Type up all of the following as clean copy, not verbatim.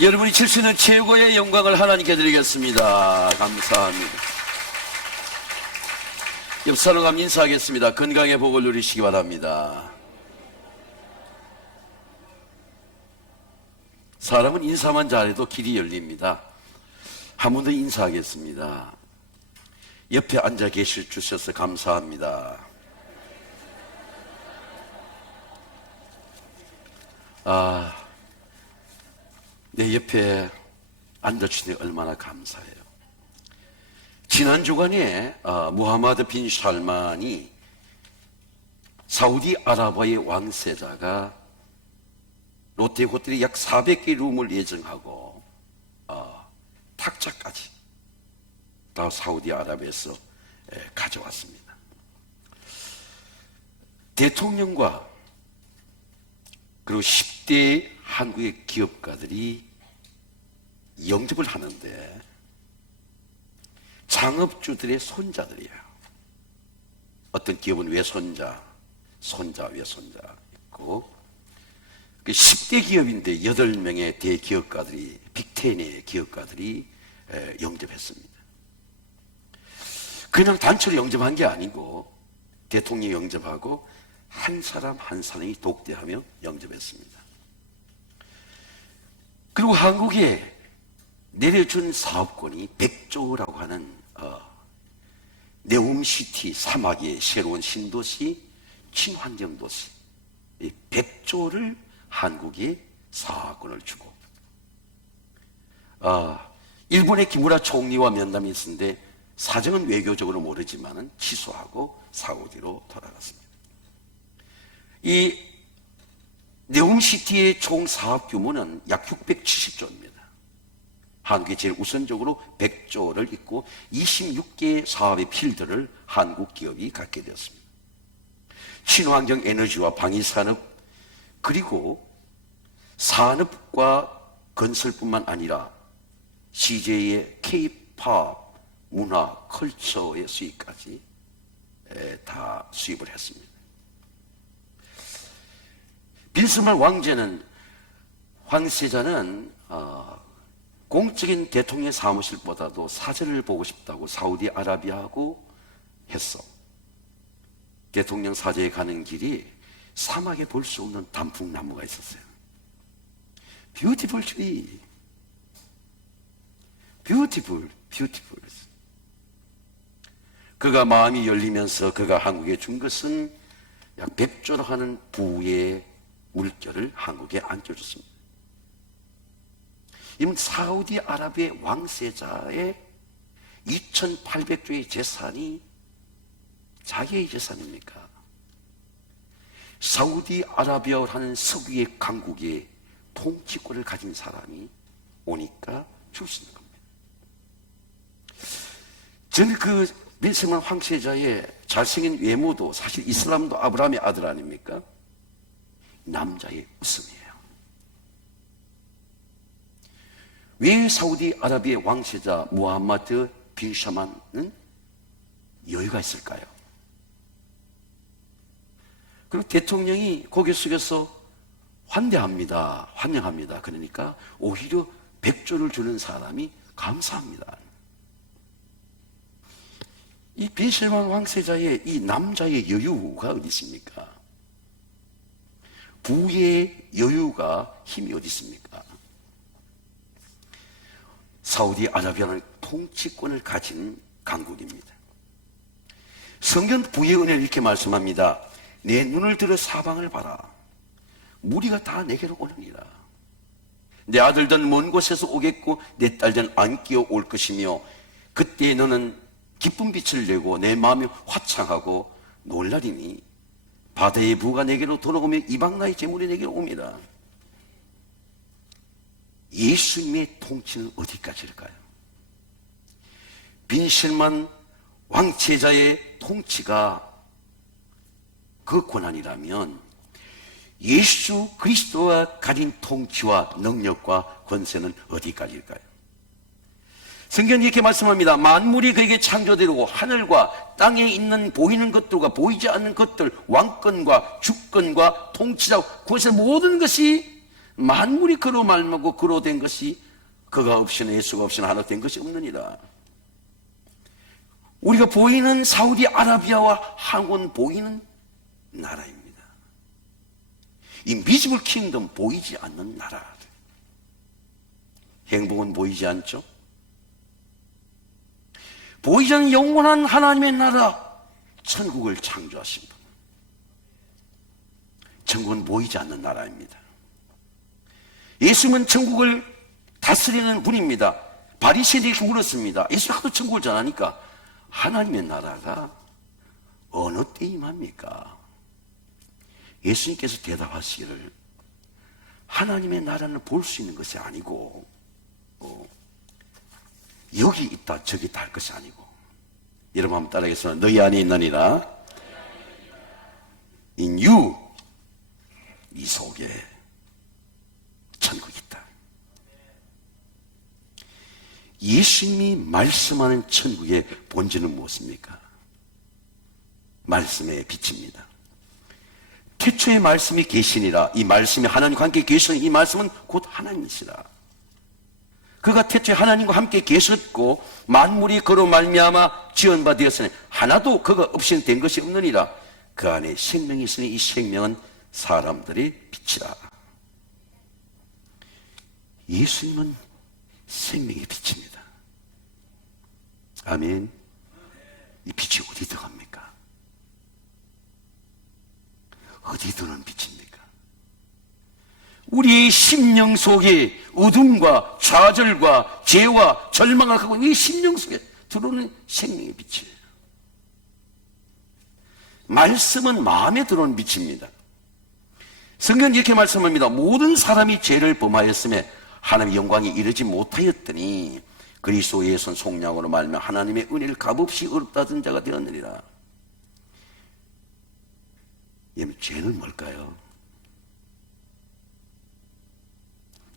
여러분이 칠 수 있는 최고의 영광을 하나님께 드리겠습니다. 감사합니다. 옆 사람과 인사하겠습니다. 건강의 복을 누리시기 바랍니다. 사람은 인사만 잘해도 길이 열립니다. 한 번 더 인사하겠습니다. 옆에 앉아 계실 주셔서 감사합니다. 내 옆에 앉아주시니 얼마나 감사해요. 지난 주간에 무하마드 빈 살만이 사우디아라비아의 왕세자가 롯데 호텔에 약 400개 룸을 예정하고 탁자까지 다 사우디아라비아에서 가져왔습니다. 대통령과 그리고 10대 한국의 기업가들이 영접을 하는데 창업주들의 손자들이에요. 어떤 기업은 외손자, 손자, 외손자 있고 10대 기업인데 8명의 대기업가들이 빅10의 기업가들이 영접했습니다. 그냥 단체로 영접한 게 아니고 대통령이 영접하고 한 사람 한 사람이 독대하며 영접했습니다. 그리고 한국에 내려준 사업권이 백조라고 하는 네옴시티 사막의 새로운 신도시, 친환경도시 백조를 한국에 사업권을 주고 일본의 기무라 총리와 면담이 있었는데 사정은 외교적으로 모르지만 취소하고 사우디로 돌아갔습니다. 이 네옴시티의 총 사업 규모는 약 670조입니다. 한국이 제일 우선적으로 100조를 잇고 26개의 사업의 필드를 한국 기업이 갖게 되었습니다. 친환경 에너지와 방위산업 그리고 산업과 건설뿐만 아니라 CJ의 K-팝 문화 컬처의 수입까지 다 수입을 했습니다. 빈스만 황세자는 공적인 대통령 사무실보다도 사절을 보고 싶다고 사우디아라비아하고 했어. 대통령 사저에 가는 길이 사막에 볼 수 없는 단풍나무가 있었어요. 뷰티풀 트리, 뷰티풀. 그가 마음이 열리면서 그가 한국에 준 것은 약 100조라 하는 부의 물결을 한국에 안겨줬습니다. 이는 사우디아라비아의 왕세자의 2800조의 재산이 자기의 재산입니까? 사우디아라비아라는 석유의 강국의 통치권을 가진 사람이 오니까 줄 수 있는 겁니다. 저는 그 빈스만 황세자의 잘생긴 외모도 사실 이슬람도 아브라함의 아들 아닙니까? 남자의 웃음이에요. 왜 사우디아라비아의 왕세자 무함마드 빈 살만은 여유가 있을까요? 그리고 대통령이 고개 숙여서 환영합니다. 그러니까 오히려 100조를 주는 사람이 감사합니다. 이 빈 살만 왕세자의 이 남자의 여유가 어디 있습니까? 부의 여유가 힘이 어디 있습니까? 사우디아라비아는 통치권을 가진 강국입니다. 성경 부의 은혜를 이렇게 말씀합니다. 내 눈을 들어 사방을 봐라. 무리가 다 내게로 오느니라. 내 아들들은 먼 곳에서 오겠고 내 딸들은 안 끼어 올 것이며 그때 너는 기쁜 빛을 내고 내 마음이 화창하고 놀라리니 바다의 부가 내게로 돌아오며 이방 나라의 재물이 내게로 옵니다. 예수님의 통치는 어디까지일까요? 빈 살만 왕세자의 통치가 그 권한이라면 예수 그리스도가 가진 통치와 능력과 권세는 어디까지일까요? 성경이 이렇게 말씀합니다. 만물이 그에게 창조되고 하늘과 땅에 있는 보이는 것들과 보이지 않는 것들, 왕권과 주권과 통치자, 그것의 모든 것이 만물이 그로 말미암고 그로 된 것이 그가 없이는 예수가 없이는 하나 된 것이 없느니라. 우리가 보이는 사우디아라비아와 한국은 보이는 나라입니다. 이 미지블 킹덤, 보이지 않는 나라. 행복은 보이지 않죠? 보이지 않는 영원한 하나님의 나라, 천국을 창조하신 분. 천국은 보이지 않는 나라입니다. 예수님은 천국을 다스리는 분입니다. 바리새인들에게 물었습니다. 예수가 하도 천국을 전하니까 하나님의 나라가 어느 때 임합니까? 예수님께서 대답하시기를 하나님의 나라는 볼 수 있는 것이 아니고 여기 있다 저기 있다 할 것이 아니고, 여러분 한번 따라하겠습니다. 너희 안에 있느니라. In you, 이 속에 천국이 있다. 예수님이 말씀하는 천국의 본질은 무엇입니까? 말씀의 빛입니다. 태초에 말씀이 계시니라. 이 말씀이 하나님과 함께 계시는 이 말씀은 곧 하나님이시라. 그가 태초에 하나님과 함께 계셨고 만물이 그로 말미암아 지은 바 되었으니 하나도 그가 없이는 된 것이 없느니라. 그 안에 생명이 있으니 이 생명은 사람들의 빛이라. 예수님은 생명의 빛입니다. 아멘. 이 빛이 어디 들어갑니까? 어디 들어오는 빛입니까? 우리의 심령 속에 어둠과 좌절과 죄와 절망을 갖고 이 심령 속에 들어오는 생명의 빛이에요. 말씀은 마음에 들어오는 빛입니다. 성경은 이렇게 말씀합니다. 모든 사람이 죄를 범하였음에 하나님의 영광에 이르지 못하였더니 그리스도 예수는 속량으로 말며 하나님의 은혜를 값없이 어렵다 든 자가 되었느니라. 죄는 뭘까요?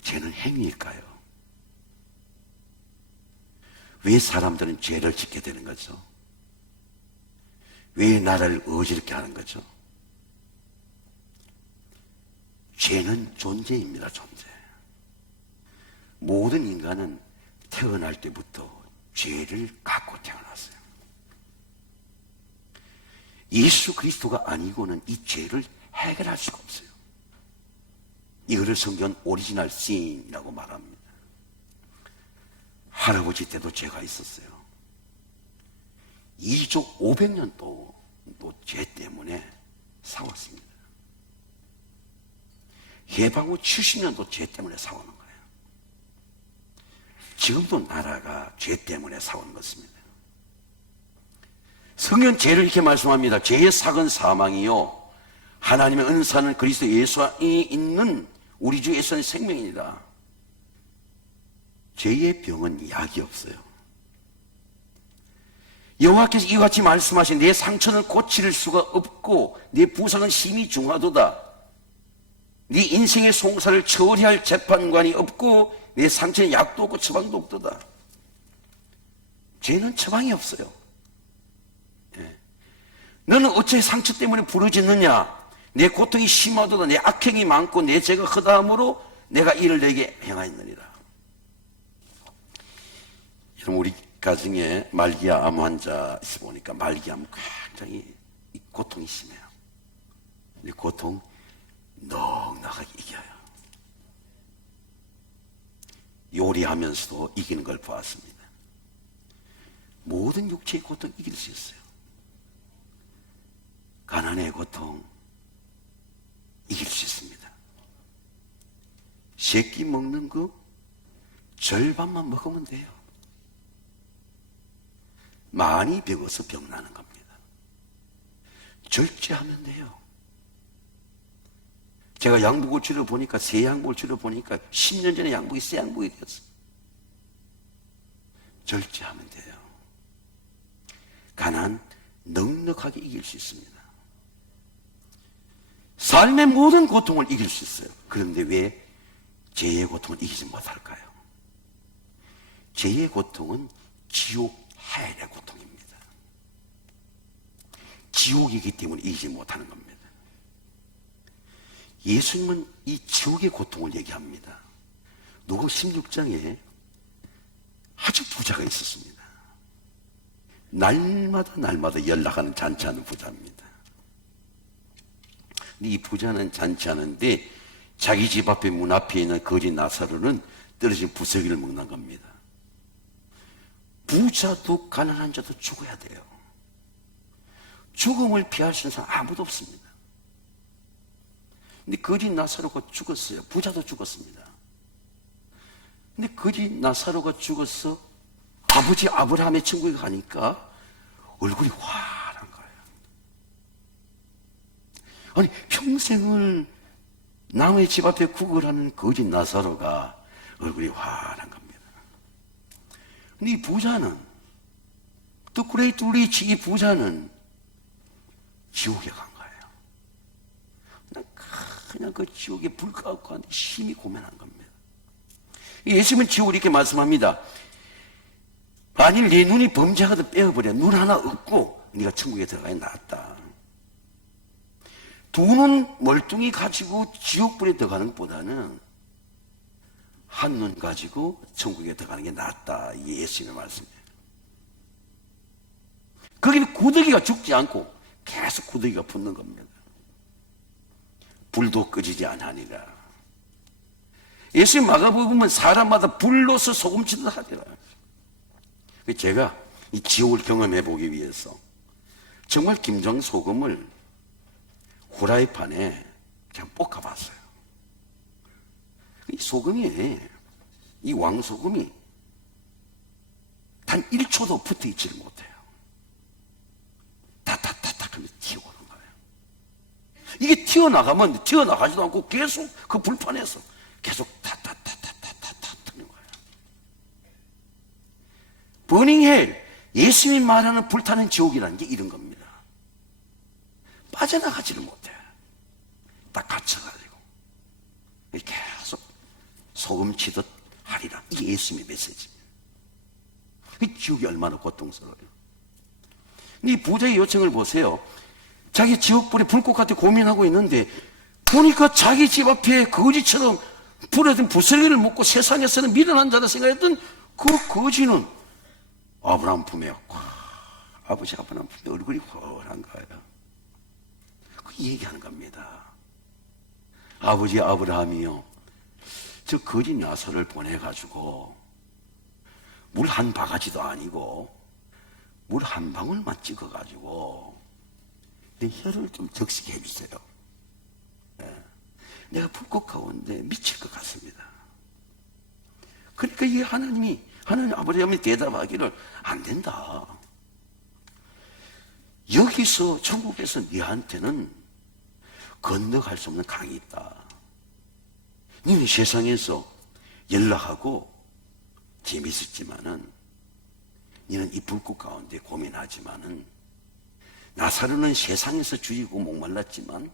죄는 행위일까요? 왜 사람들은 죄를 짓게 되는 거죠? 왜 나라를 어지럽게 하는 거죠? 죄는 존재입니다. 존재. 모든 인간은 태어날 때부터 죄를 갖고 태어났어요. 예수 그리스도가 아니고는 이 죄를 해결할 수가 없어요. 이거를 성경은 오리지널 신이라고 말합니다. 할아버지 때도 죄가 있었어요. 이족 500년 또 죄 때문에 싸웠습니다. 해방 후 70년도 죄 때문에 싸우는 거예요. 지금도 나라가 죄 때문에 싸우는 것입니다. 성경 죄를 이렇게 말씀합니다. 죄의 삭은 사망이요 하나님의 은사는 그리스도 예수에 있는 우리 주 예수의 생명이니라. 죄의 병은 약이 없어요. 여호와께서 이와 같이 말씀하신 내 상처는 고칠 수가 없고 내 부상은 심히 중하도다. 네 인생의 송사를 처리할 재판관이 없고 내 상처는 약도 없고 처방도 없도다. 죄는 처방이 없어요. 너는 어째 상처 때문에 부러지느냐? 내 고통이 심하도다. 내 악행이 많고 내 죄가 크다함으로 내가 이를 내게 행하였느니라. 여러분, 우리 가정에 말기암 환자 있어 보니까 말기암 굉장히 고통이 심해요. 이 고통 넉넉하게 이겨요. 요리하면서도 이기는 걸 보았습니다. 모든 육체의 고통 이길 수 있어요. 가난의 고통 이길 수 있습니다. 새끼 먹는 거 절반만 먹으면 돼요. 많이 배워서 병나는 겁니다. 절제하면 돼요. 제가 양복을 줄여보니까, 새 양복을 줄여보니까 10년 전에 양복이 새 양복이 되었어요. 절제하면 돼요. 가난 넉넉하게 이길 수 있습니다. 삶의 모든 고통을 이길 수 있어요. 그런데 왜 죄의 고통을 이기지 못할까요? 죄의 고통은 지옥 헬의 고통입니다. 지옥이기 때문에 이기지 못하는 겁니다. 예수님은 이 지옥의 고통을 얘기합니다. 누가 16장에 아주 부자가 있었습니다. 날마다 연락하는 잔치하는 부자입니다. 이 부자는 잔치하는데 자기 집 앞에 문 앞에 있는 거지 나사로는 떨어진 부스러기를 먹는 겁니다. 부자도 가난한 자도 죽어야 돼요. 죽음을 피할 수 있는 사람 아무도 없습니다. 근데 거지 나사로가 죽었어요. 부자도 죽었습니다. 근데 거지 나사로가 죽어서 아버지 아브라함의 천국에 가니까 얼굴이 환한 거예요. 아니, 평생을 남의 집 앞에 구걸하는 거지 나사로가 얼굴이 환한 겁니다. 근데 이 부자는, 또 그레이트 리치, 이 부자는 지옥에 간 거예요. 그냥 그 지옥에 불 끄고 하는데 심히 고민한 겁니다. 예수님은 지옥을 이렇게 말씀합니다. 만일 네 눈이 범죄하거든 빼어버려. 눈 하나 없고 네가 천국에 들어가야 낫다. 두 눈 멀뚱히 가지고 지옥불에 들어가는 것보다는 한 눈 가지고 천국에 들어가는 게 낫다. 이게 예수님의 말씀이에요. 거기는 구더기가 죽지 않고 계속 구더기가 붙는 겁니다. 불도 꺼지지 않으니라. 예수님 마가복음은 사람마다 불로서 소금치듯 하리라. 제가 이 지옥을 경험해 보기 위해서 정말 김장 소금을 후라이팬에 그냥 볶아봤어요. 이 소금이, 이 왕소금이 단 1초도 붙어 있지를 못해요. 타타타타 하면 튀어오는 거예요. 이게 튀어나가지도 않고 계속 그 불판에서 계속 타타타타타타타 뜨는 거예요. 버닝헬, 예수님이 말하는 불타는 지옥이라는 게 이런 겁니다. 빠져나가지를 못해. 딱 갇혀가지고 계속 소금 치듯 하리라. 이게 예수님의 메시지입니다. 이 지옥이 얼마나 고통스러워요. 이 부자의 요청을 보세요. 자기 지옥불에 불꽃 같아 고민하고 있는데 보니까 자기 집 앞에 거지처럼 불에 든 부스러기를 먹고 세상에서는 미련한 자다 생각했던 그 거지는 아브라함 품에 아버지 아브라함 품에 얼굴이 훤한 거예요. 그 얘기하는 겁니다. 아버지 아브라함이요, 저 거지 나사로를 보내가지고 물 한 바가지도 아니고 물 한 방울만 찍어가지고 내 혀를 좀 적시게 해주세요. 내가 불꽃 가운데 미칠 것 같습니다. 그러니까 이 하나님 아브라함이 대답하기를 안 된다. 여기서 천국에서 네한테는 건너갈 수 없는 강이 있다. 너는 세상에서 연락하고 재밌었지만은 너는 이 불꽃 가운데 고민하지만은 나사로는 세상에서 죽이고 목말랐지만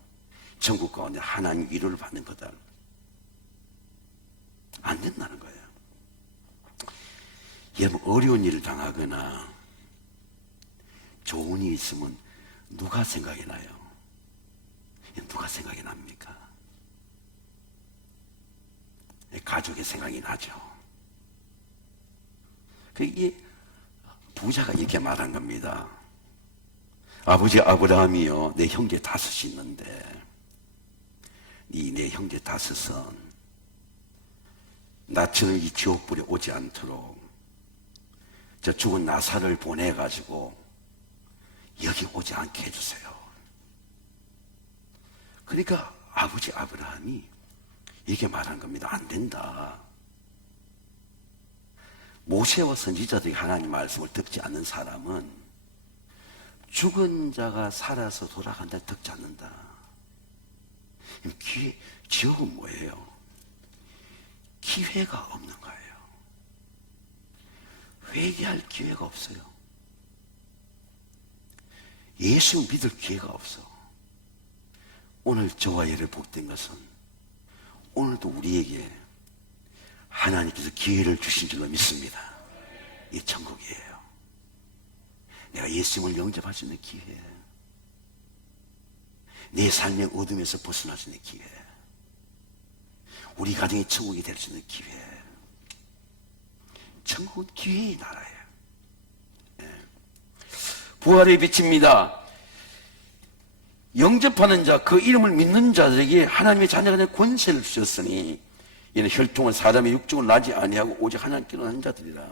천국 가운데 하나님 위로를 받는 거다. 안 된다는 거예요. 여러분, 어려운 일을 당하거나 좋은 일이 있으면 누가 생각이 나요? 누가 생각이 납니까? 가족의 생각이 나죠. 이 부자가 이렇게 말한 겁니다. 아버지 아브라함이요, 내 형제 5이 있는데 내 형제 5은 나처럼 이 지옥불에 오지 않도록 저 죽은 나사를 보내가지고 여기 오지 않게 해주세요. 그러니까 아버지 아브라함이 이렇게 말한 겁니다. 안 된다. 모세와 선지자들이 하나님 말씀을 듣지 않는 사람은 죽은 자가 살아서 돌아간다 듣지 않는다. 지옥은 뭐예요? 기회가 없는 거예요. 회개할 기회가 없어요. 예수 믿을 기회가 없어. 오늘 저와 얘를 복된 것은 오늘도 우리에게 하나님께서 기회를 주신 줄로 믿습니다. 이 천국이에요. 내가 예수님을 영접할 수 있는 기회, 내 삶의 어둠에서 벗어날 수 있는 기회. 우리 가정이 천국이 될 수 있는 기회. 천국은 기회의 나라예요. 부활의 빛입니다. 영접하는 자, 그 이름을 믿는 자들에게 하나님의 자녀가 된 권세를 주셨으니 이는 혈통은 사람의 육종을 나지 아니하고 오직 하나님께로 한 자들이라.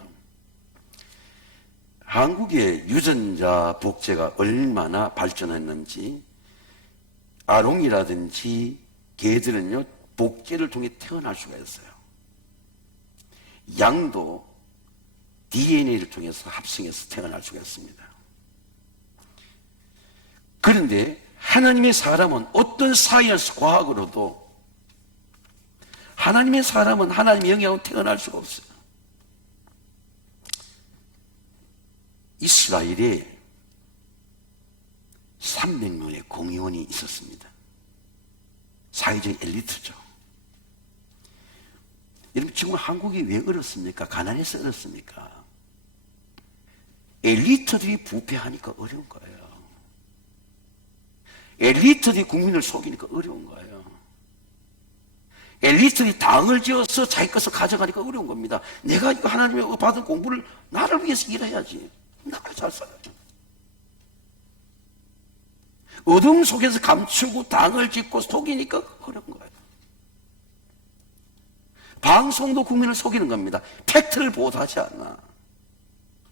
한국의 유전자 복제가 얼마나 발전했는지, 아롱이라든지 개들은요 복제를 통해 태어날 수가 있어요. 양도 DNA를 통해서 합성해서 태어날 수가 있습니다. 그런데 하나님의 사람은 어떤 사이언스 과학으로도 하나님의 사람은 하나님의 영향으로 태어날 수가 없어요. 이스라엘에 300명의 공의원이 있었습니다. 사회적 엘리트죠. 여러분, 지금 한국이 왜 어렵습니까? 가난해서 어렵습니까? 엘리트들이 부패하니까 어려운 거예요. 엘리트들이 국민을 속이니까 어려운 거예요. 엘리트들이 당을 지어서 자기 것을 가져가니까 어려운 겁니다. 내가 이거 하나님의 받은 공부를 나를 위해서 일해야지. 나를 잘 살아야지. 어둠 속에서 감추고 당을 짓고 속이니까 어려운 거예요. 방송도 국민을 속이는 겁니다. 팩트를 보도하지 않아.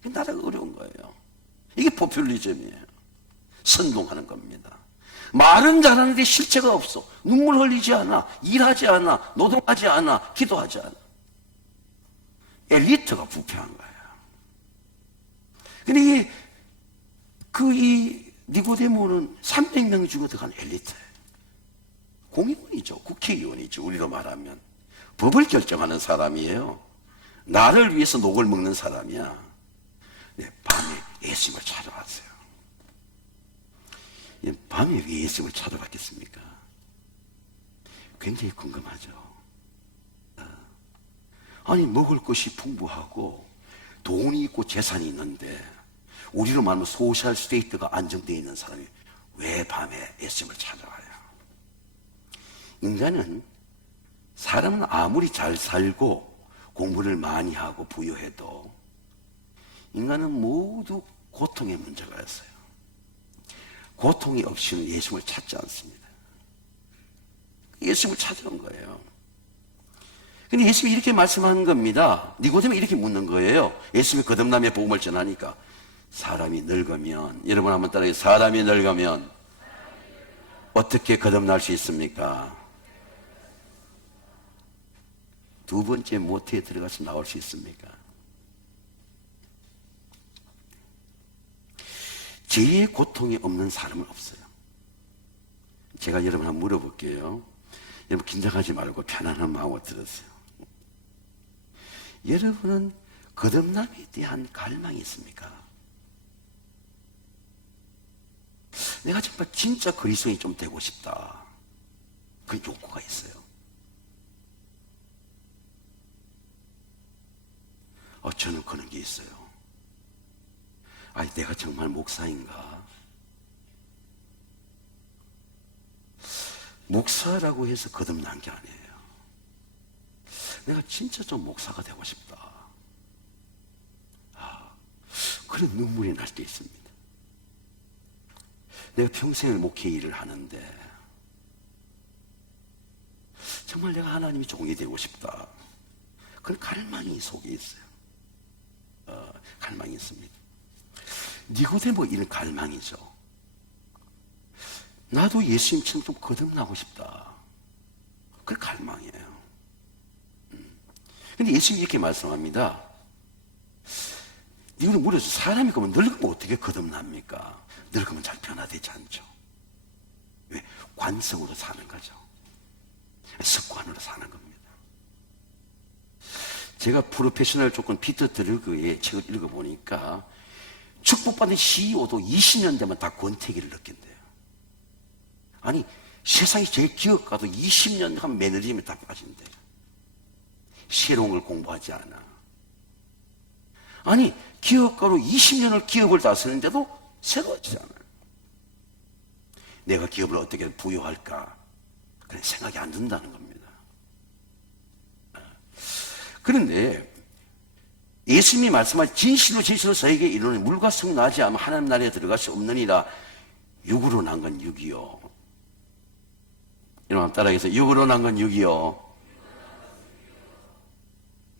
나라가 어려운 거예요. 이게 포퓰리즘이에요. 선동하는 겁니다. 말은 잘하는데 실체가 없어. 눈물 흘리지 않아. 일하지 않아. 노동하지 않아. 기도하지 않아. 엘리트가 부패한 거예요. 근데 이 니고데모는 300명 중에 들어간 엘리트예요. 공의원이죠. 국회의원이죠. 우리로 말하면. 법을 결정하는 사람이에요. 나를 위해서 녹을 먹는 사람이야. 네, 밤에 예수님을 찾아왔어요. 밤에 왜 예수님을 찾아봤겠습니까? 굉장히 궁금하죠. 아니, 먹을 것이 풍부하고 돈이 있고 재산이 있는데 우리로 말하면 소셜 스테이트가 안정되어 있는 사람이 왜 밤에 예수님을 찾아와요? 사람은 아무리 잘 살고 공부를 많이 하고 부유해도 인간은 모두 고통의 문제가 있어요. 고통이 없이는 예수님을 찾지 않습니다. 예수님을 찾아온 거예요. 근데 예수님이 이렇게 말씀하는 겁니다. 니고데모가 이렇게 묻는 거예요. 예수님이 거듭남의 복음을 전하니까 사람이 늙으면, 여러분 한번 따라해요. 사람이 늙으면 어떻게 거듭날 수 있습니까? 두 번째 모태에 들어가서 나올 수 있습니까? 죄의 고통이 없는 사람은 없어요. 제가 여러분 한번 물어볼게요. 여러분 긴장하지 말고 편안한 마음으로 들으세요. 여러분은 거듭남에 대한 갈망이 있습니까? 내가 정말 진짜 그리스도인이 좀 되고 싶다. 그 욕구가 있어요. 저는 그런 게 있어요. 아니, 내가 정말 목사인가? 목사라고 해서 거듭난 게 아니에요. 내가 진짜 좀 목사가 되고 싶다. 그런 눈물이 날 때 있습니다. 내가 평생을 목회 일을 하는데 정말 내가 하나님이 종이 되고 싶다. 그런 갈망이 속에 있어요. 갈망이 있습니다. 니고데모 이런 갈망이죠. 나도 예수님처럼 좀 거듭나고 싶다. 그 갈망이에요. 근데 예수님이 이렇게 말씀합니다. 니고데모 물어서 사람이 그러면 늙으면 어떻게 거듭납니까? 늙으면 잘 변화되지 않죠. 왜? 관성으로 사는 거죠. 습관으로 사는 겁니다. 제가 프로페셔널 조건 피터 드러그의 책을 읽어보니까 축복받은 CEO도 20년 되면 다 권태기를 느낀대요. 아니, 세상에 제일 기업가도 20년 하면 매너리즘에 다 빠진대요. 새로운 걸 공부하지 않아. 아니, 기업가로 20년을 기업을 다스리는데도 새로워지지 않아요. 내가 기업을 어떻게 부여할까? 그런 생각이 안 든다는 겁니다. 그런데 예수님이 말씀하신 진실로 진실로 저에게 이르노니 물과 성 나지 않으면 하나님 나라에 들어갈 수 없느니라. 육으로 난 건 육이요. 여러분 따라해서 육으로 난 건 육이요.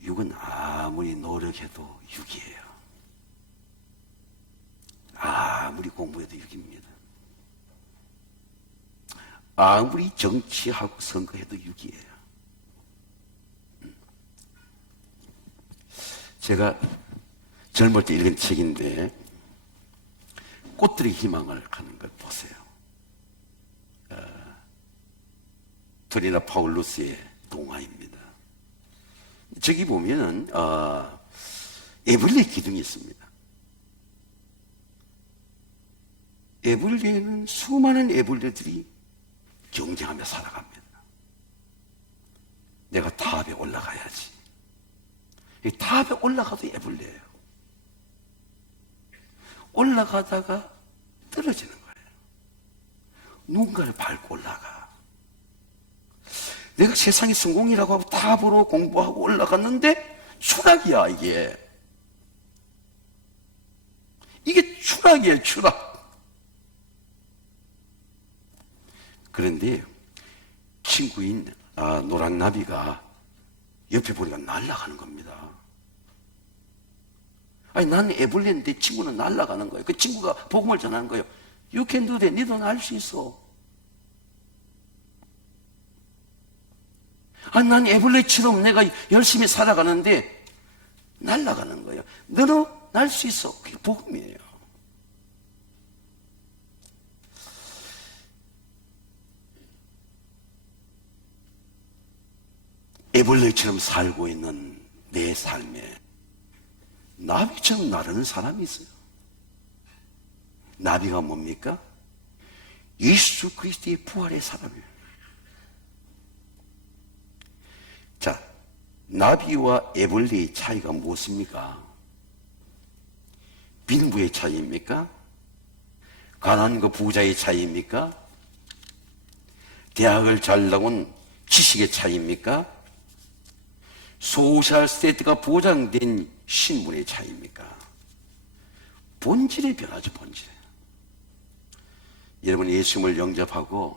육은 아무리 노력해도 육이에요. 아무리 공부해도 육입니다. 아무리 정치하고 선거해도 육이에요. 제가 젊을 때 읽은 책인데 꽃들의 희망을 하는 걸 보세요. 토리나 파울루스의 동화입니다. 저기 보면은 애벌레 기둥이 있습니다. 애벌레는 수많은 애벌레들이 경쟁하며 살아갑니다. 내가 탑에 올라가야지. 이 탑에 올라가도 애벌레예요. 올라가다가 떨어지는 거예요. 누군가를 밟고 올라가. 내가 세상의 성공이라고 하고 탑으로 공부하고 올라갔는데 추락이야 이게. 이게 추락이에요, 추락. 그런데 친구인 노랑나비가 옆에 보니까 날아가는 겁니다. 아니 나는 애벌레인데 친구는 날아가는 거예요. 그 친구가 복음을 전하는 거예요. You can do that. 너도 날 수 있어. 아니 난 애벌레처럼 내가 열심히 살아가는데 날아가는 거예요. 너는 날 수 있어. 그게 복음이에요. 애벌레처럼 살고 있는 내 삶에 나비처럼 나르는 사람이 있어요. 나비가 뭡니까? 예수 그리스도의 부활의 사람이에요. 자, 나비와 애벌레의 차이가 무엇입니까? 빈부의 차이입니까? 가난과 부자의 차이입니까? 대학을 잘 나온 지식의 차이입니까? 소셜 스테이트가 보장된 신분의 차이입니까? 본질의 변화죠, 본질. 여러분 예수님을 영접하고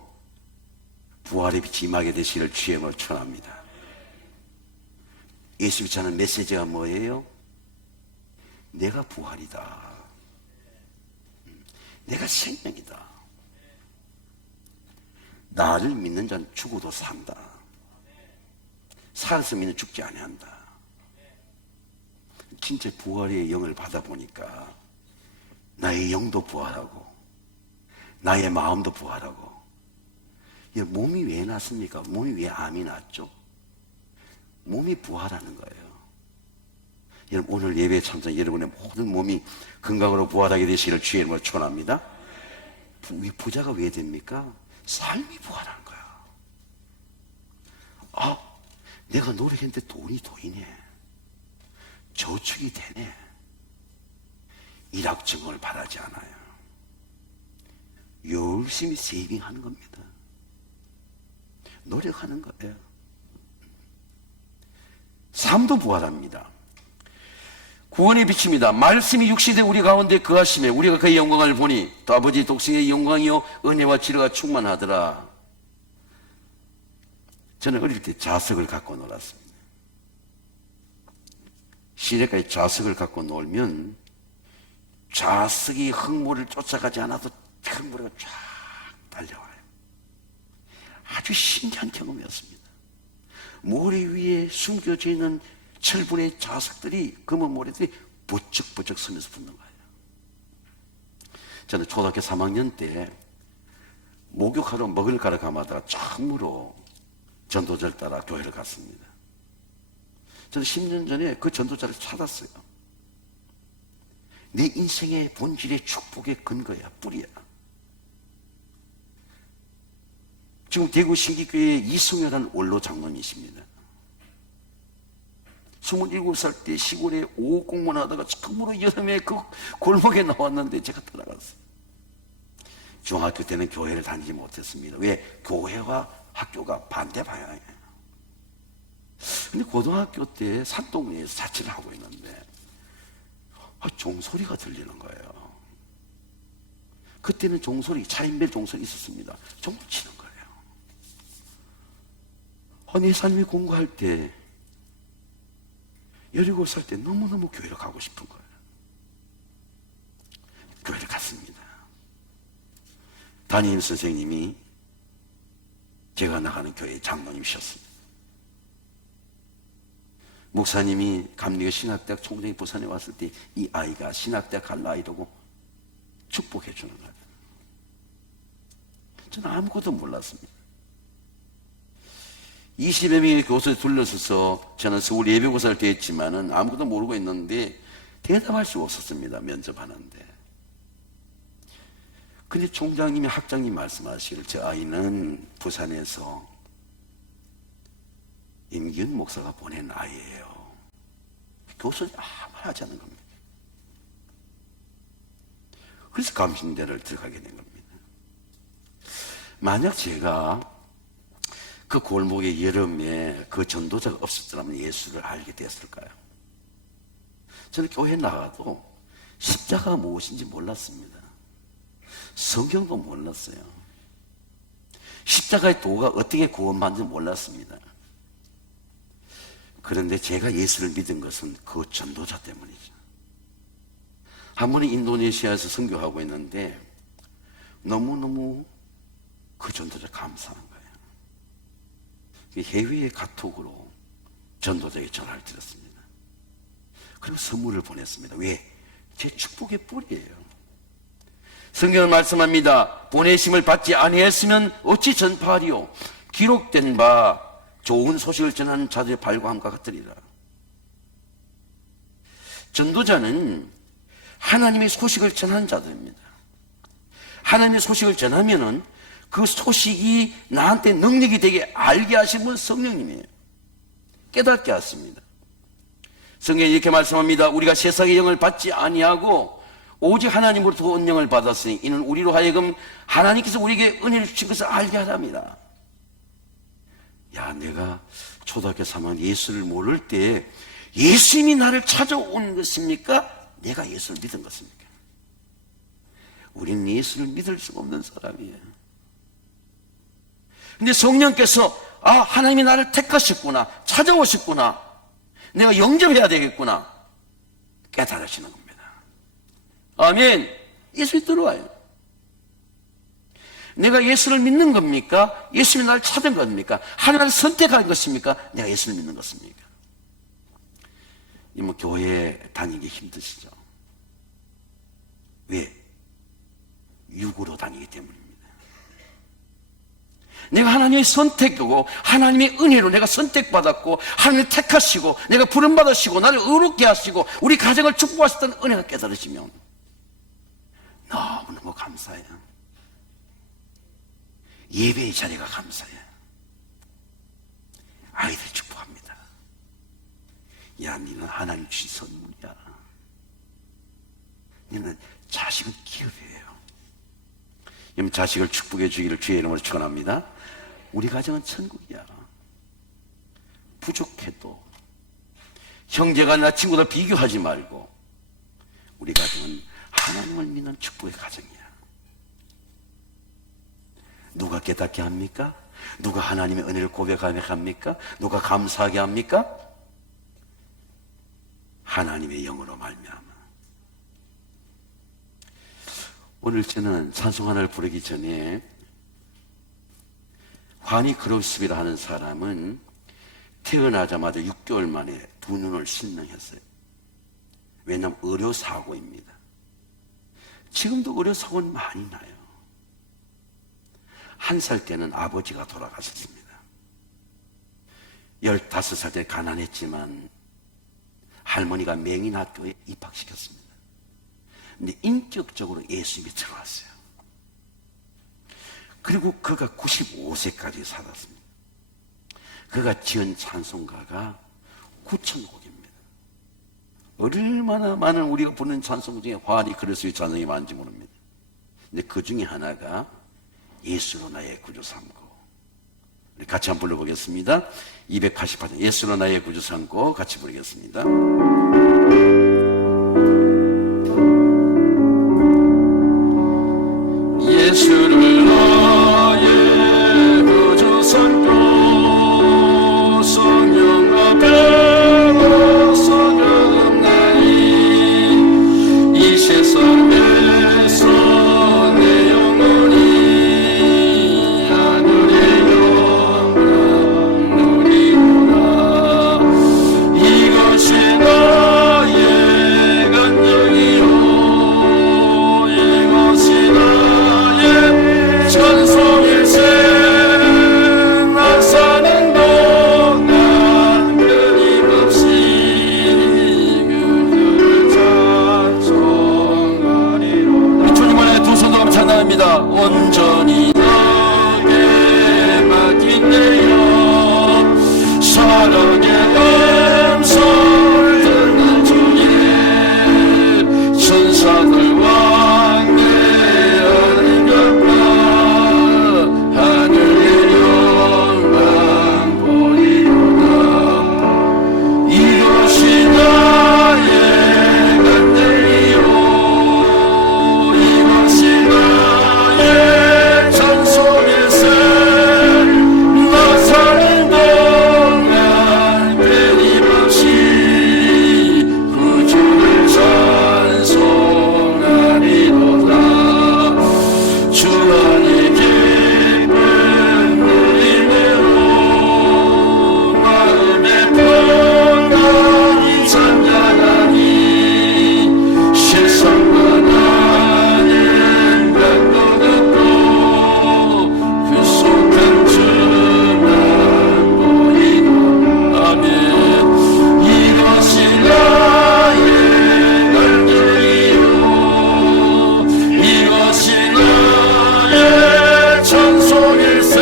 부활의 빛이 임하게 되시기를 주의 이름으로 축원합니다. 예수 비치는 메시지가 뭐예요? 내가 부활이다. 내가 생명이다. 나를 믿는 자는 죽어도 산다. 살아서 믿는 죽지 아니한다. 진짜 부활의 영을 받아보니까 나의 영도 부활하고 나의 마음도 부활하고. 몸이 왜 났습니까? 몸이 왜 암이 났죠? 몸이 부활하는 거예요. 여러분 오늘 예배에 참석 여러분의 모든 몸이 건강으로 부활하게 되시기를 주의 이름으로 축원합니다. 부자가 왜 됩니까? 삶이 부활하는 거야. 내가 노력했는데 돈이네. 저축이 되네. 일확증을 바라지 않아요. 열심히 세이빙하는 겁니다. 노력하는 거예요. 삶도 부활합니다. 구원의 빛입니다. 말씀이 육신된 우리 가운데 거하심에 우리가 그의 영광을 보니 또 아버지 독생의 영광이요 은혜와 지혜가 충만하더라. 저는 어릴 때 자석을 갖고 놀았습니다. 시내가에 자석을 갖고 놀면 자석이 흙모를 쫓아가지 않아도 흙모래가 쫙 달려와요. 아주 신기한 경험이었습니다. 모래 위에 숨겨져 있는 철분의 자석들이, 검은 모래들이 부쩍부쩍 서면서 붙는 거예요. 저는 초등학교 3학년 때 목욕하러 먹을 가러 가마다가 처음으로 전도자를 따라 교회를 갔습니다. 저는 10년 전에 그 전도자를 찾았어요. 내 인생의 본질의 축복의 근거야, 뿌리야. 지금 대구 신기교회 이승효라는 원로 장로님이십니다. 27살 때 시골에 오후 공무원하다가 처음으로 여름에 그 골목에 나왔는데 제가 따라갔어요. 중학교 때는 교회를 다니지 못했습니다. 왜? 교회와 학교가 반대 방향이에요. 근데 고등학교 때 산동네에서 자취를 하고 있는데 종소리가 들리는 거예요. 그때는 종소리, 차인벨 종소리 있었습니다. 종을 치는 거예요. 내 삶이 공부할 때 17살 때 너무너무 교회를 가고 싶은 거예요. 교회를 갔습니다. 담임 선생님이 제가 나가는 교회 장로님이셨습니다. 목사님이 감리교 신학대학 총장이 부산에 왔을 때 이 아이가 신학대학 갈 아이라고 축복해 주는 거예요. 저는 아무것도 몰랐습니다. 20여 명의 교수에 둘러서서 저는 서울 예비고사를 대했지만은 아무것도 모르고 있는데 대답할 수가 없었습니다. 면접하는데. 근데 총장님이 학장님 말씀하시기를 저 아이는 부산에서 임기훈 목사가 보낸 아이예요. 교수는 아무 말 하지 않는 겁니다. 그래서 감신대를 들어가게 된 겁니다. 만약 제가 그 골목의 여름에 그 전도자가 없었더라면 예수를 알게 됐을까요? 저는 교회 나가도 십자가 무엇인지 몰랐습니다. 성경도 몰랐어요. 십자가의 도가 어떻게 구원받는지 몰랐습니다. 그런데 제가 예수를 믿은 것은 그 전도자 때문이죠. 한 번은 인도네시아에서 선교하고 있는데 너무너무 그 전도자 감사한 거예요. 해외의 카톡으로 전도자에게 전화를 드렸습니다. 그리고 선물을 보냈습니다. 왜? 제 축복의 뿌리예요. 성경은 말씀합니다. 보내심을 받지 아니했으면 어찌 전파하리요? 기록된 바 좋은 소식을 전하는 자들의 발광함과 같으리라. 전도자는 하나님의 소식을 전하는 자들입니다. 하나님의 소식을 전하면은 그 소식이 나한테 능력이 되게 알게 하신 분 성령님이에요. 깨닫게 하십니다. 성경에 이렇게 말씀합니다. 우리가 세상의 영을 받지 아니하고 오직 하나님으로부터 은영을 받았으니 이는 우리로 하여금 하나님께서 우리에게 은혜를 주신 것을 알게 하랍니다. 야, 내가 초등학교 3학년 예수를 모를 때 예수님이 나를 찾아온 것입니까? 내가 예수를 믿은 것입니까? 우리는 예수를 믿을 수가 없는 사람이에요. 근데 성령께서 하나님이 나를 택하셨구나, 찾아오셨구나, 내가 영접해야 되겠구나 깨달으시는 겁니다. 아멘. 예수님 들어와요. 내가 예수를 믿는 겁니까? 예수님이 나를 찾은 겁니까? 하나님을 선택한 것입니까? 내가 예수를 믿는 것입니까? 뭐 교회 다니기 힘드시죠? 왜? 육으로 다니기 때문입니다. 내가 하나님의 선택이고 하나님의 은혜로 내가 선택받았고 하나님이 택하시고 내가 부름받으시고 나를 의롭게 하시고 우리 가정을 축복하셨다는 은혜가 깨달으시면 너무너무 감사해요. 예배의 자리가 감사해요. 아이들 축복합니다. 야, 너는 하나님 주신 선물이야. 너는 자식은 기업이에요. 여러분, 자식을 축복해 주기를 주의 이름으로 축원합니다. 우리 가정은 천국이야. 부족해도 형제가 나 친구들 비교하지 말고 우리 가정은 하나님을 믿는 축복의 가정이야. 누가 깨닫게 합니까? 누가 하나님의 은혜를 고백하게 합니까? 누가 감사하게 합니까? 하나님의 영으로 말미암아. 오늘 저는 찬송 하나를 부르기 전에 환희 크로스비라 하는 사람은 태어나자마자 6개월 만에 두 눈을 실명했어요. 왜냐하면 의료사고입니다. 지금도 의료사고는 많이 나요. 1살 때는 아버지가 돌아가셨습니다. 15살 때 가난했지만 할머니가 맹인학교에 입학시켰습니다. 근데 인격적으로 예수님이 들어왔어요. 그리고 그가 95세까지 살았습니다. 그가 지은 찬송가가 9,000곡입니다. 얼마나 많은 우리가 부르는 찬송 중에 환희 그리스도의 찬송이 많은지 모릅니다. 근데 그 중에 하나가 예수로 나의 구주 삼고 같이 한번 불러보겠습니다. 288장 예수로 나의 구주 삼고 같이 부르겠습니다. 예수를 나의 구주 삼고 성령 앞에 서려나니 이 세상에서 내 영혼이 하늘의 영광 누리노라. 이것이 나의 간증이요 이것이 나의 찬송일세. 나 사는 동안 끊임없이 그들을 찬송하리로다. 주님 안에 두 손으로 한번 찬양합니다. 온전히 너에게 맡긴대요. 사랑의 음성을 듣는 주의 천사들 왕래하는 것과 하늘의 영광 보리로다. 이것이 나의 간증이요 이것이 나의 찬송일세. 나 사는 동안 끊임없이 구주를 찬송하리로다. 주 안에 기쁨 누리매로 마음에 평안히 찬양하니 세상과 나는 강도 듣고 그 속한 주만 보이노라. 아멘. 이것이 나의 간증이요 이것이 나의 찬송일세.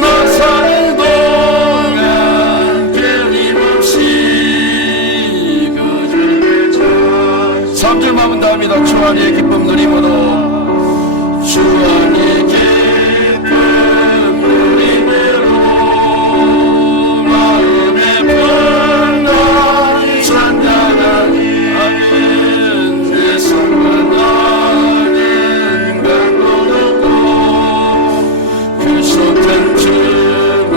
나 사는 동안 끊임없이 그들을 찬송. 3절 마음은 다합니다. 주 안의 기쁨 누림으로 주 안의 기쁨 누림으로 마음에 평안히 찬양하니 아멘. 세상과 나는 강도 듣고 그 속한 주만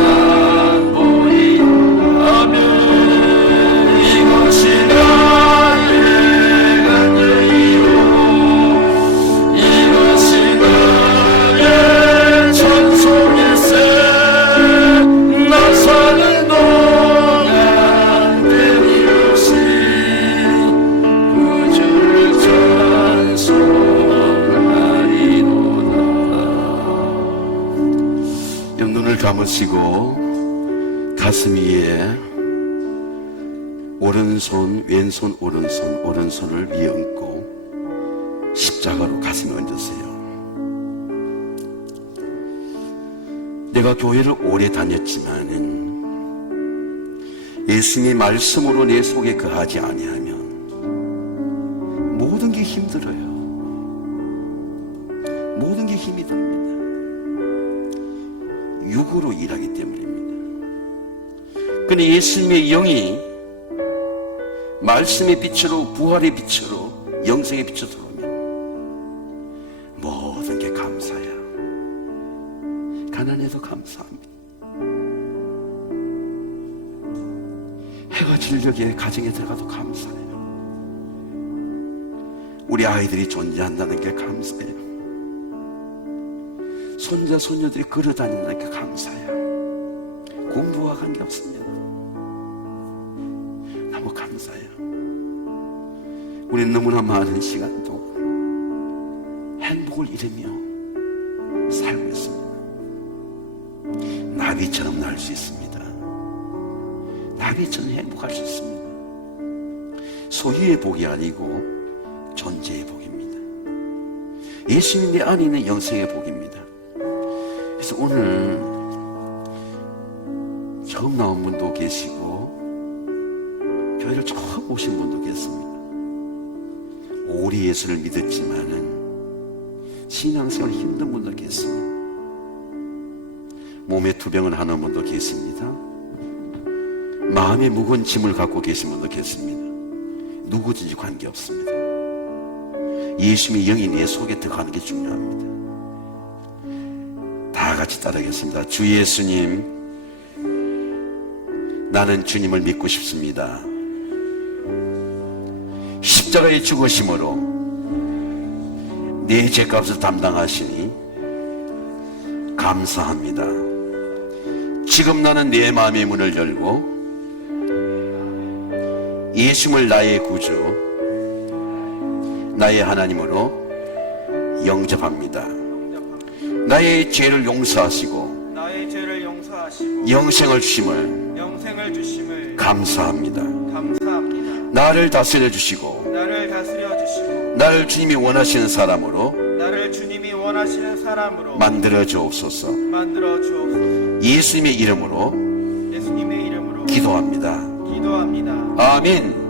보이노라. 아멘. 이것이 나의 간증이요 이것이 나의 찬송일세. 나 사는 동안 끊임없이 구주를 찬송하리로다. 눈을 감으시고 가슴 위에 오른손 왼손 오른손을 위에 얹고 십자가로 가슴에 얹으세요. 내가 교회를 오래 다녔지만은 예수님의 말씀으로 내 속에 거하지 아니하면 모든 게 힘들어요. 모든 게 힘이 듭니다. 육으로 일하기 때문입니다. 그런데 예수님의 영이 말씀의 빛으로 부활의 빛으로 영생의 빛으로 들어오면 모든 게 감사야. 가난해도 감사합니다. 해가 질녘에 가정에 들어가도 감사해요. 우리 아이들이 존재한다는 게 감사해요. 손자 손녀들이 걸어다닌다는 게 감사해요. 공부와 관계없습니다. 너무 감사해요. 우리는 너무나 많은 시간 동안 행복을 잃으며 살고 있습니다. 나비처럼 날 수 있습니다. 나비처럼 행복할 수 있습니다. 소유의 복이 아니고 존재의 복입니다. 예수님 내 안에 있는 영생의 복입니다. 그래서 오늘 처음 나온 분도 계시고 교회를 처음 오신 분도 계십니다. 오리 예수를 믿었지만은 신앙생활 힘든 분도 계십니다. 몸에 투병을 하는 분도 계십니다. 마음에 무거운 짐을 갖고 계신 분도 계십니다. 누구든지 관계없습니다. 예수님의 영이 내 속에 들어가는 게 중요합니다. 다 같이 따르겠습니다. 주 예수님, 나는 주님을 믿고 싶습니다. 십자가의 죽으심으로 내 죄값을 담당하시니 감사합니다. 지금 나는 내 마음의 문을 열고 예수님을 나의 구주, 나의 하나님으로 영접합니다. 나의 죄를 용서하시고 영생을 주심을 감사합니다. 나를 다스려 주시고 나를 주님이 원하시는 사람으로 만들어 주옵소서. 예수님의 이름으로 기도합니다. 아멘.